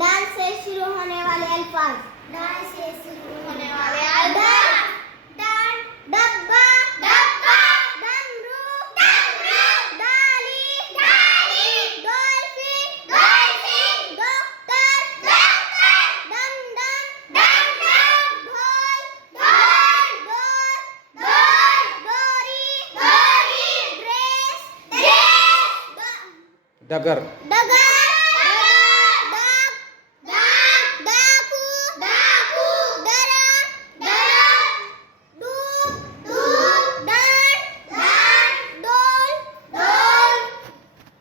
दाल से शुरू होने वाले अल्फाज। दाल से शुरू होने वाले अल्फाज। दाल, डब्बा, डब्बा, डमरू, डमरू, डाली, डाली, डॉल्फिन, डॉल्फिन, डॉक्टर, डॉक्टर, दमदम, दमदम, ढोल, ढोल, डोर, डोर, डोरी, डोरी, ड्रेस, ड्रेस, डगर, डगर, डाक, डाक, डाकू, डाकू, दरन, दरन, दूध, दूध, दान, दान, डोल, डोल,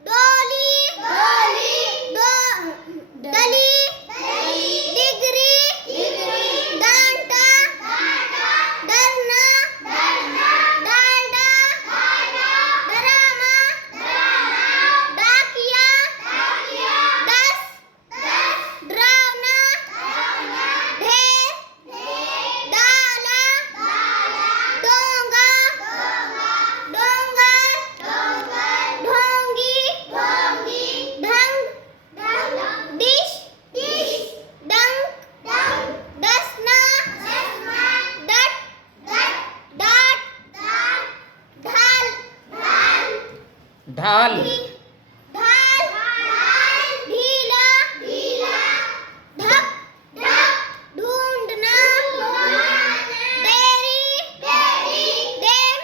डोली, डोली, डली, डिग्री, डांटा, डरना, डालडा, डरामा, डाकिया, दस, डरावना, ढेर, डाला, डोंगा, डोंगर, ढोंगी, ढंग, डिश, डंक, डसना, डट, डाट, ढाल, ढाल, ढाल, ढीला, ढक, ढूंढना, डेरी, डेम,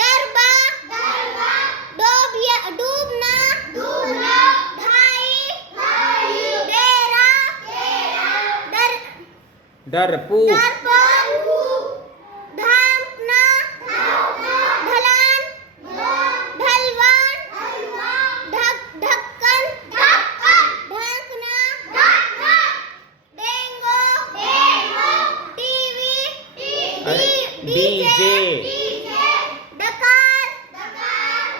दरबा, डूबना, ढाई, डेरा, डरपू, दर्पण, ढांकना, ढलान, ढलवान, ढक्कन, ढांकना, डेंगो, टीवी, डीजे, डकार,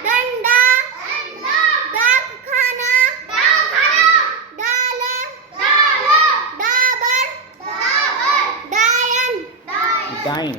डंडा, डाकखाना, डालर, डाबर, डायन, डाइन,